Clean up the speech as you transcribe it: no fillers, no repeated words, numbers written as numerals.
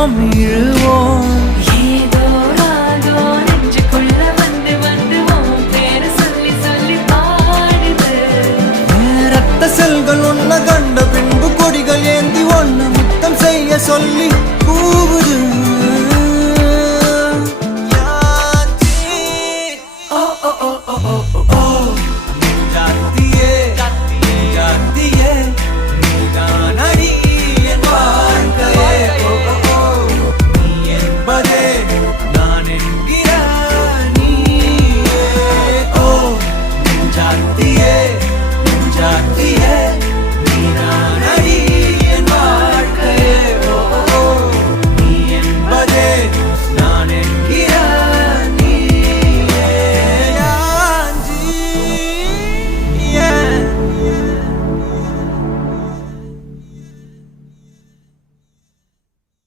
இழுவோம் இழுவோம் ஏதோ ராகம் நெஞ்சுக்குள்ள வந்து வந்து உன் பேரை சொல்லி சொல்லி பாடுது. ரத்த செல்கள் உன்னை கண்ட பின்பு கொடிகள் ஏந்தி ஒன்ன முத்தம் செய்ய சொல்லி கூவுது.